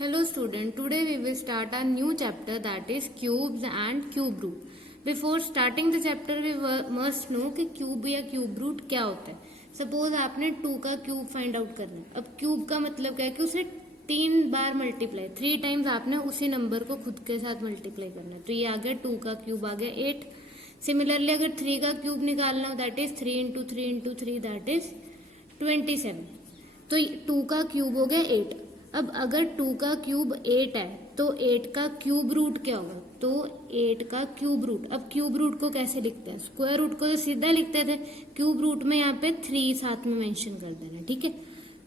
Hello student, today we will start a new chapter that is cubes and cube root. Before starting the chapter we must know कि cube या cube root क्या होता है. Suppose आपने 2 का cube find out करना है. अब क्यूब का मतलब क्या है कि उसे 3 बार मल्टीप्लाई 3 टाइम्स आपने उसी नंबर को खुद के साथ मल्टीप्लाई करना है. तो ये आ गया 2 का क्यूब आ गया 8. सिमिलरली अगर 3 का क्यूब निकालना हो that is 3 into 3 into 3 that is 27. तो 2 का क्यूब हो गया 8. अब अगर 2 का क्यूब 8 है तो 8 का क्यूब रूट क्या होगा. तो 8 का क्यूब रूट. अब क्यूब रूट को कैसे लिखते हैं. स्क्वायर रूट को तो सीधा लिखते थे. क्यूब रूट में यहाँ पे 3 साथ में मेंशन कर देना. ठीक है,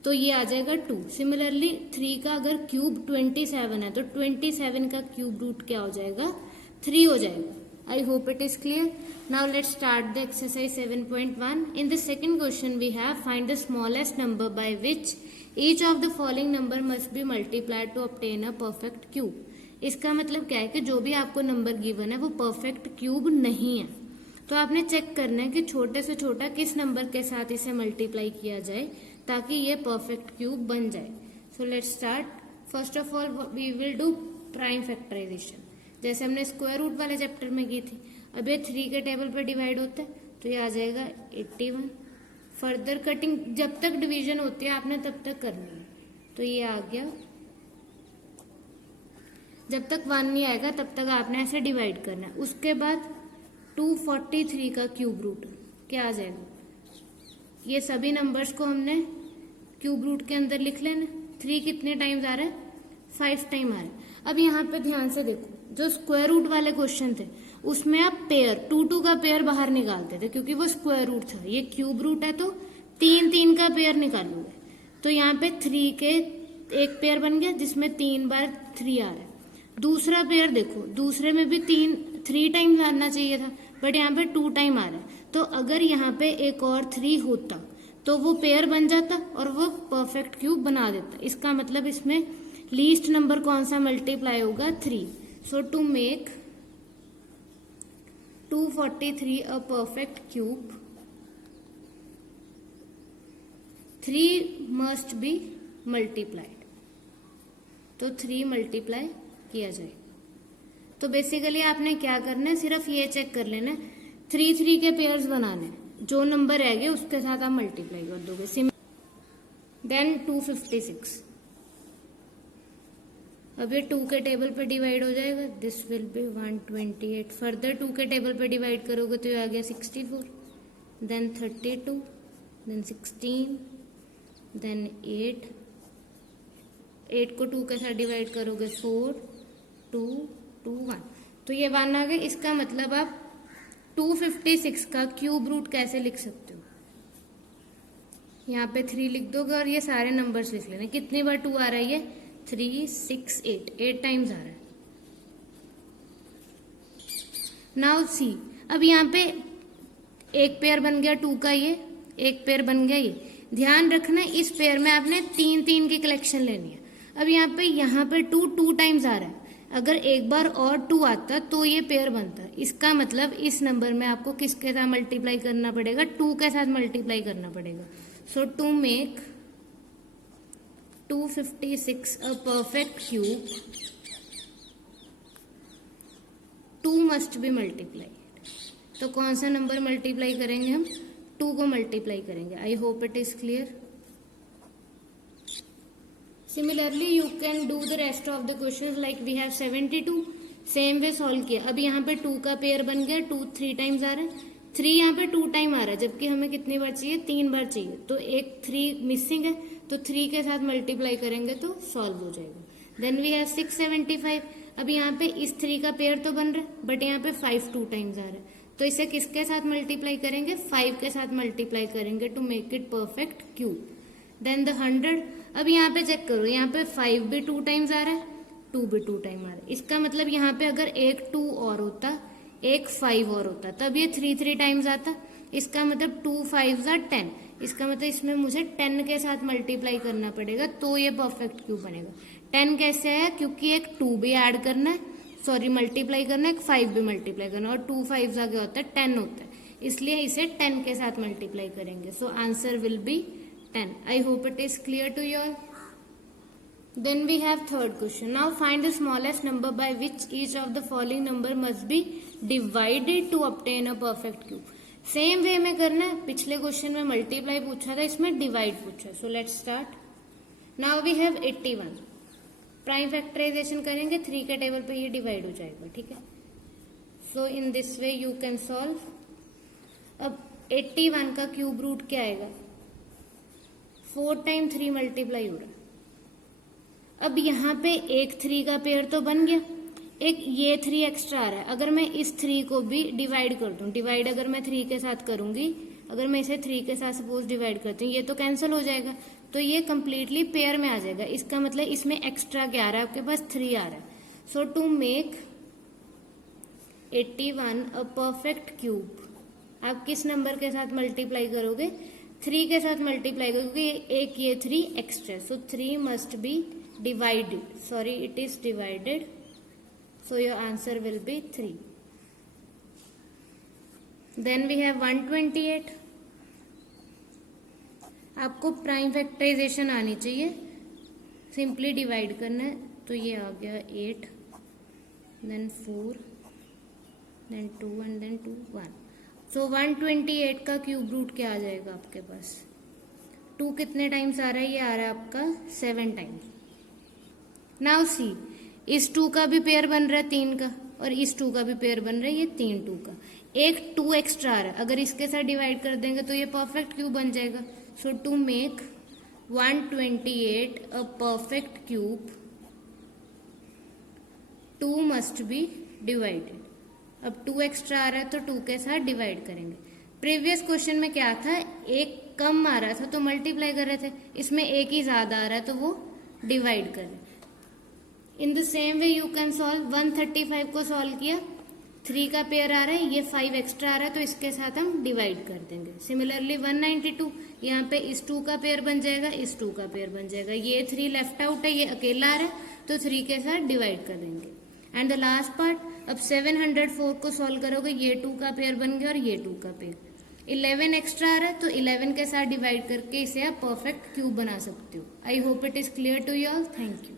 तो ये आ जाएगा 2. सिमिलरली 3 का अगर क्यूब 27 है तो 27 का क्यूब रूट क्या हो जाएगा 3 हो जाएगा. I hope it is clear. Now let's start the exercise 7.1. In the second question we have find the smallest number by which each of the following number must be multiplied to obtain a perfect cube. इसका मतलब क्या है कि जो भी आपको number given है वो परफेक्ट क्यूब नहीं है. तो आपने चेक करना है कि छोटे से छोटा किस नंबर के साथ इसे मल्टीप्लाई किया जाए ताकि ये परफेक्ट क्यूब बन जाए. So let's start. First of all we will do prime factorization जैसे हमने स्क्वायर रूट वाले चैप्टर में की थी. अब ये 3 के टेबल पर डिवाइड होता है तो ये आ जाएगा 81. फर्दर कटिंग जब तक डिवीजन होती है आपने तब तक करनी है. तो ये आ गया. जब तक 1 नहीं आएगा तब तक आपने ऐसे डिवाइड करना है. उसके बाद 243 का क्यूब रूट क्या आ जाएगा. ये सभी नंबर्स को हमने क्यूब रूट के अंदर लिख लेना. 3 कितने टाइम्स आ रहा है 5 टाइम आ रहा है. अब यहाँ पे ध्यान से देखो, जो स्क्वायर रूट वाले क्वेश्चन थे उसमें आप पेयर 2 का पेयर बाहर निकालते थे क्योंकि वो स्क्वायर रूट था. ये क्यूब रूट है तो 3 का पेयर निकालोगे. तो यहाँ पे 3 के एक पेयर बन गया जिसमें 3 बार 3 आ रहा है. दूसरा पेयर देखो, दूसरे में भी 3 टाइम्स आना चाहिए था बट यहाँ पे 2 टाइम आ रहा है. तो अगर यहाँ पे एक और 3 होता तो वो पेयर बन जाता और वो परफेक्ट क्यूब बना देता. इसका मतलब इसमें लीस्ट नंबर कौन सा मल्टीप्लाई होगा 3. सो to make 243 a perfect cube 3 must be multiplied. तो 3 मल्टीप्लाई किया जाए. तो बेसिकली आपने क्या करना है, सिर्फ ये चेक कर लेना 3 के पेयर्स बनाने. जो नंबर रहेंगे उसके साथ आप मल्टीप्लाई कर दोगे. देन 256. अब ये 2 के टेबल पे डिवाइड हो जाएगा. This will be 128. फर्दर 2 के टेबल पे डिवाइड करोगे तो ये आ गया 64. देन 32. देन 16. देन 8 को 2 के साथ डिवाइड करोगे 4 2 2 1. तो ये 1 आ गया. इसका मतलब आप 256 का क्यूब रूट कैसे लिख सकते हो. यहाँ पे 3 लिख दोगे और ये सारे नंबर्स लिख लेना. कितनी बार 2 आ रहा है ये 3 6 8 टाइम्स आ रहा है. Now see. अब यहाँ पे एक पेयर बन गया 2 का, ये एक पेयर बन गया ये. ध्यान रखना इस पेयर में आपने 3 की कलेक्शन लेनी है. अब यहाँ पे 2 टाइम्स आ रहा है. अगर एक बार और 2 आता तो ये पेयर बनता. इसका मतलब इस नंबर में आपको किसके साथ मल्टीप्लाई करना पड़ेगा 2 के साथ मल्टीप्लाई करना पड़ेगा. सो to make 256 a perfect cube 2 must be multiplied. तो कौन सा नंबर मल्टीप्लाई करेंगे हम 2 को मल्टीप्लाई करेंगे. I hope it is clear. Similarly you can do the rest of the questions like we have 72. Same way solve किया. अब यहाँ पे 2 का पेयर बन गया. 2 3 टाइम्स आ रहा है. 3 यहाँ पे 2 टाइम आ रहा है जबकि हमें कितनी बार चाहिए 3 बार चाहिए. तो एक 3 मिसिंग है तो 3 के साथ मल्टीप्लाई करेंगे तो सॉल्व हो जाएगा. Then we have 675. अब यहाँ पे इस 3 का पेयर तो बन रहा है बट यहाँ पे 5 2 टाइम्स आ रहा है. तो इसे किसके साथ मल्टीप्लाई करेंगे 5 के साथ मल्टीप्लाई करेंगे to make it perfect cube. Then the 100. अब यहाँ पे चेक करो, यहाँ पे 5 भी 2 टाइम्स आ रहा है 2 भी 2 टाइम आ रहा है. इसका मतलब यहाँ पे अगर एक 2 और होता एक 5 और होता तब ये 3 टाइम्स आता. इसका मतलब 2 5 10. इसका मतलब इसमें मुझे 10 के साथ मल्टीप्लाई करना पड़ेगा तो ये परफेक्ट क्यूब बनेगा. 10 कैसे आया क्योंकि एक 2 भी ऐड करना है, सॉरी मल्टीप्लाई करना है, एक 5 भी मल्टीप्लाई करना है और 2 5 क्या होता है 10 होता है. इसलिए इसे 10 के साथ मल्टीप्लाई करेंगे. So answer will be 10. I hope it is clear to you all. Then we have third question. Now find the smallest number by which each of the following number must be divided to obtain a perfect cube. Same way में करना है. पिछले question में multiply पूछा था, इसमें divide पूछा. So let's start. Now we have 81. Prime factorization करेंगे, 3 के टेबल पे ये डिवाइड हो जाएगा. ठीक है. So in this way you can solve. अब 81 का क्यूब रूट क्या आएगा? 4 टाइम 3 मल्टीप्लाई हो रहा है. अब यहाँ पे एक 3 का पेयर तो बन गया, एक ये 3 एक्स्ट्रा आ रहा है. अगर मैं इस 3 को भी डिवाइड कर दूं, डिवाइड अगर मैं 3 के साथ करूंगी, अगर मैं इसे 3 के साथ सपोज डिवाइड करती हूँ, ये तो कैंसिल हो जाएगा, तो ये कंप्लीटली पेयर में आ जाएगा. इसका मतलब इसमें एक्स्ट्रा क्या आ रहा है? आपके पास 3 आ रहा है. So to make 81 a perfect cube, आप किस नंबर के साथ मल्टीप्लाई करोगे? 3 के साथ मल्टीप्लाई करोगे. एक ये 3 extra, so 3 must be divided. Sorry, it is divided. So your answer will be 3. Then we have 128. आपको प्राइम फैक्टराइजेशन आनी चाहिए. सिंपली डिवाइड करना है. तो ये आ गया 8, then 4, then 2 and then 2, 1. So 128 का क्यूब रूट क्या आ जाएगा आपके पास? 2 कितने टाइम्स आ रहा है? ये आ रहा है आपका 7 टाइम्स. नाउ सी, इस 2 का भी पेयर बन रहा है 3 का, और इस 2 का भी पेयर बन रहा है ये 3 2 का. एक 2 एक्स्ट्रा आ रहा है, अगर इसके साथ डिवाइड कर देंगे तो ये परफेक्ट क्यूब बन जाएगा. So to make 128 a perfect cube, 2 must be divided. अब 2 एक्स्ट्रा आ रहा है तो 2 के साथ डिवाइड करेंगे. प्रीवियस क्वेश्चन में क्या था? एक कम आ रहा था तो मल्टीप्लाई कर रहे थे, इसमें एक ही ज्यादा आ रहा है तो वो डिवाइड कर रहे. In the same way you can solve. 135 को सॉल्व किया, 3 का पेयर आ रहा है, ये 5 एक्स्ट्रा आ रहा है तो इसके साथ हम डिवाइड कर देंगे. सिमिलरली 192, यहाँ पे इस 2 का पेयर बन जाएगा, इस 2 का पेयर बन जाएगा. ये 3 लेफ्ट आउट है, ये अकेला आ रहा है तो 3 के साथ डिवाइड कर देंगे. एंड द लास्ट पार्ट, अब 704 को सॉल्व करोगे, ये 2 का पेयर बन गया और ये 2 का पेयर. 11 एक्स्ट्रा आ रहा है तो 11 के साथ डिवाइड करके इसे आप परफेक्ट क्यूब बना सकते हो. I hope it is clear to you all. Thank you.